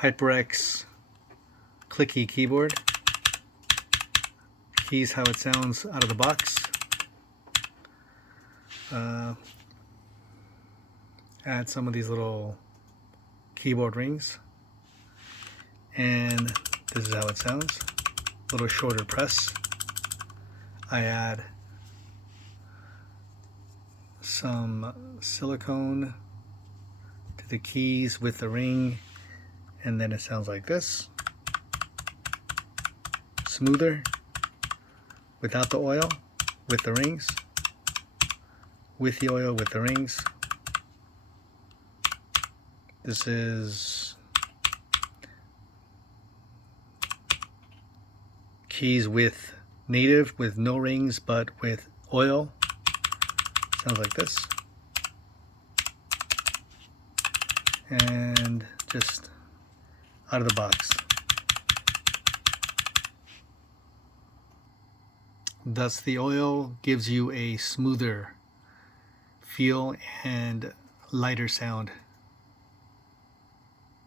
HyperX Clicky keyboard. Keys how it sounds out of the box. Add some of these little keyboard rings, and this is how it sounds. A little shorter press. I add some silicone to the keys with the ring, and then it sounds like this. Smoother without the oil, with the rings, with the oil, with the rings. This is keys with native, with no rings, but with oil. Sounds like this. And just out of the box. Thus, the oil gives you a smoother feel and lighter sound.